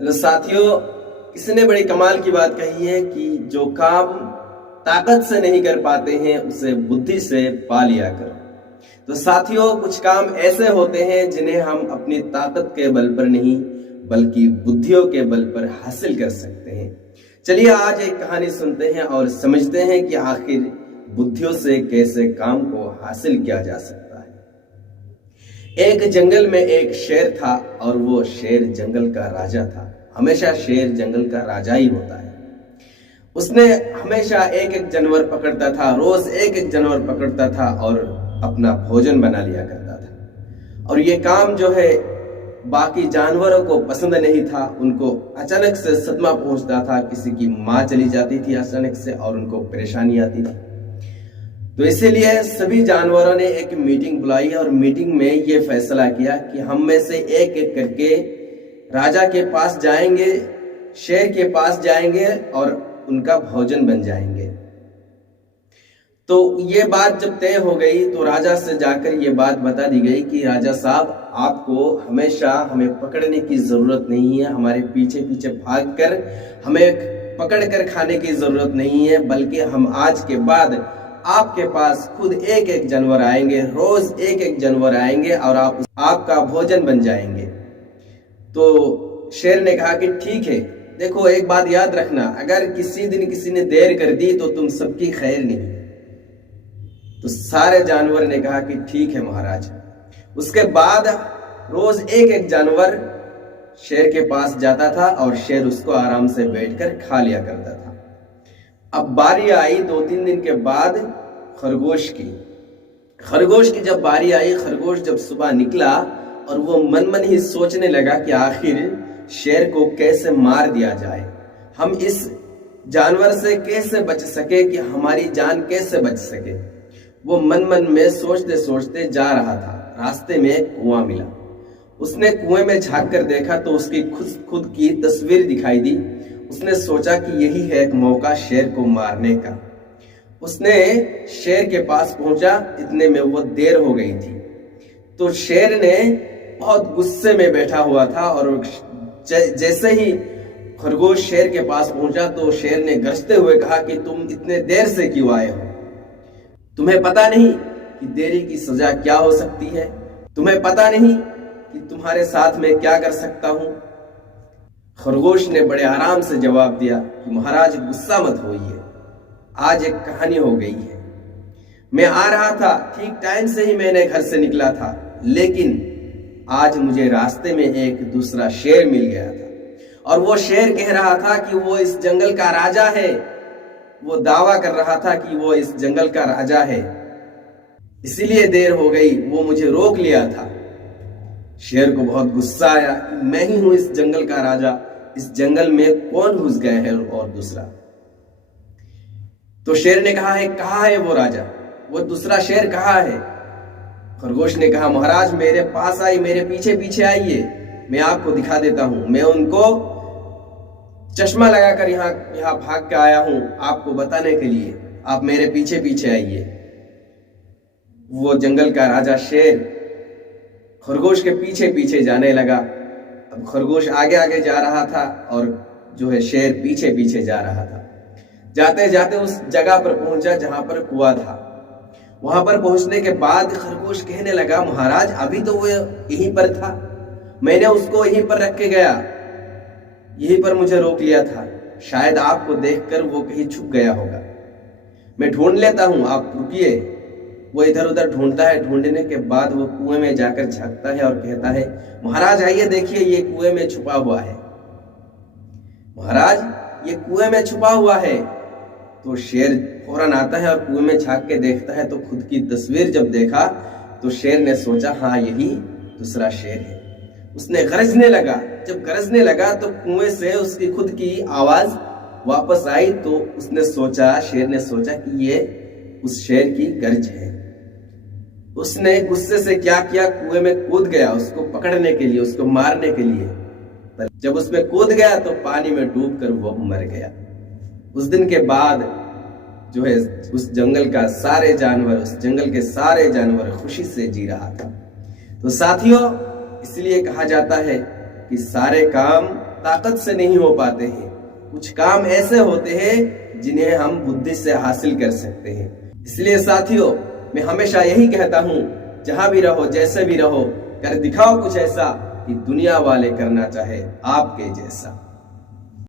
Hello साथियों, किसी ने बड़ी कमाल की बात कही है कि जो काम ताकत से नहीं कर पाते हैं उसे बुद्धि से पा लिया करो। तो साथियों, कुछ काम ऐसे होते हैं जिन्हें हम अपनी ताकत के बल पर नहीं बल्कि बुद्धियों के बल पर हासिल कर सकते हैं। चलिए आज एक कहानी सुनते हैं और समझते हैं कि आखिर बुद्धियों से कैसे काम को हासिल किया जा सकता है। एक जंगल में एक शेर था और वो शेर जंगल का राजा था। हमेशा शेर जंगल का राजा ही होता है। उसने हमेशा एक एक जानवर पकड़ता था, रोज एक एक जानवर पकड़ता था और अपना भोजन बना लिया करता था। और ये काम जो है बाकी जानवरों को पसंद नहीं था। उनको अचानक से सदमा पहुंचता था, किसी की माँ चली जाती थी अचानक से और उनको परेशानी आती थी। तो इसीलिए सभी जानवरों ने एक मीटिंग बुलाई और मीटिंग में ये फैसला किया कि हम में से एक एक करके राजा के पास जाएंगे, शेर के पास जाएंगे और उनका भोजन बन जाएंगे। तो ये बात जब तय हो गई तो राजा से जाकर ये बात बता दी गई कि राजा साहब, आपको हमेशा हमें पकड़ने की जरूरत नहीं है, हमारे पीछे पीछे भागकर हमें पकड़कर खाने की जरूरत नहीं है, बल्कि हम आज के बाद आपके पास खुद एक एक जानवर आएंगे, रोज एक एक जानवर आएंगे और आपका भोजन बन जाएंगे। तो शेर ने कहा कि ठीक है, देखो एक बात याद रखना, अगर किसी दिन किसी ने देर कर दी तो तुम सबकी खैर नहीं। तो सारे जानवर ने कहा कि ठीक है महाराज। उसके बाद रोज एक एक जानवर शेर के पास जाता था और शेर उसको आराम से बैठकर खा लिया करता था। अब बारी आई 2-3 दिन के बाद खरगोश की जब बारी आई, खरगोश जब सुबह निकला और वो मन मन ही सोचने लगा कि आखिर शेर को कैसे मार दिया जाए, हम इस जानवर से कैसे बच सके, कि हमारी जान कैसे बच सके। वो मन मन में सोचते सोचते जा रहा था। रास्ते में एक कुआं मिला। उसने कुएं में झांक कर देखा तो उसकी खुद की तस्वीर दिखाई दी। उसने सोचा कि यही है एक मौका शेर को मारने का। उसने शेर के पास पहुंचा, इतने में वो देर हो गई थी। तो शेर ने बहुत गुस्से में बैठा हुआ था और जैसे ही खरगोश शेर के पास पहुंचा तो शेर ने गरजते हुए कहा कि तुम इतने देर से क्यों आए हो? तुम्हें पता नहीं कि देरी की सजा क्या हो सकती है? तुम्हें पता नहीं कि तुम्हारे साथ में क्या कर सकता हूं? खरगोश ने बड़े आराम से जवाब दिया कि महाराज गुस्सा मत होइए, आज एक कहानी हो गई है। मैं आ रहा था, ठीक टाइम से ही मैंने घर से निकला था, लेकिन आज मुझे रास्ते में एक दूसरा शेर मिल गया था और वो शेर कह रहा था कि वो इस जंगल का राजा है। वो दावा कर रहा था कि वो इस जंगल का राजा है, इसीलिए देर हो गई, वो मुझे रोक लिया था। शेर को बहुत गुस्सा आया कि मैं ही हूं इस जंगल का राजा, इस जंगल में कौन घुस गया है और दूसरा। तो शेर ने कहा है, कहाँ है वो राजा, वो दूसरा शेर कहाँ है? खरगोश ने कहा, महाराज मेरे पास आई, मेरे पीछे पीछे आइए, मैं आपको दिखा देता हूं। मैं उनको चश्मा लगाकर यहाँ भाग के आया हूं आपको बताने के लिए, आप मेरे पीछे पीछे आइए। वो जंगल का राजा शेर खरगोश के पीछे पीछे जाने लगा। अब खरगोश आगे आगे जा रहा था और जो है शेर पीछे पीछे जा रहा था। जाते जाते उस जगह पर पहुंचा जहां पर कुआं था। वहां पर पहुंचने के बाद खरगोश कहने लगा, महाराज अभी तो वो यहीं पर था, मैंने उसको यहीं पर रख के गया, यहीं पर मुझे रोक लिया था, शायद आपको देखकर वो कहीं छुप गया होगा, मैं ढूंढ लेता हूं, आप रुकिए। वो इधर उधर ढूंढता है, ढूंढने के बाद वो कुएं में जाकर झांकता है और कहता है, महाराज आइए देखिए, ये कुएं में छुपा हुआ है, महाराज ये कुएं में छुपा हुआ है। तो शेर फौरन आता है और कुएं में झांक के देखता है तो खुद की तस्वीर जब देखा तो शेर ने सोचा, हाँ यही दूसरा शेर है। उसने गरजने लगा। जब गरजने लगा तो कुएं से उसकी खुद की आवाज वापस आई। तो उसने सोचा, शेर ने सोचा कि ये उस शेर की गर्ज है। उसने गुस्से से क्या किया, कुएं में कूद गया उसको पकड़ने के लिए, उसको मारने के लिए। पर जब उसमें कूद गया तो पानी में डूबकर वो मर गया। उस दिन के बाद जो है उस जंगल का सारे जानवर, उस जंगल के सारे जानवर खुशी से जी रहा था। तो साथियों, इसलिए कहा जाता है कि सारे काम ताकत से नहीं हो पाते हैं, कुछ काम ऐसे होते हैं जिन्हें हम बुद्धि से हासिल कर सकते हैं। इसलिए साथियों, मैं हमेशा यही कहता हूँ, जहां भी रहो, जैसे भी रहो, कर दिखाओ कुछ ऐसा कि दुनिया वाले करना चाहे आपके जैसा।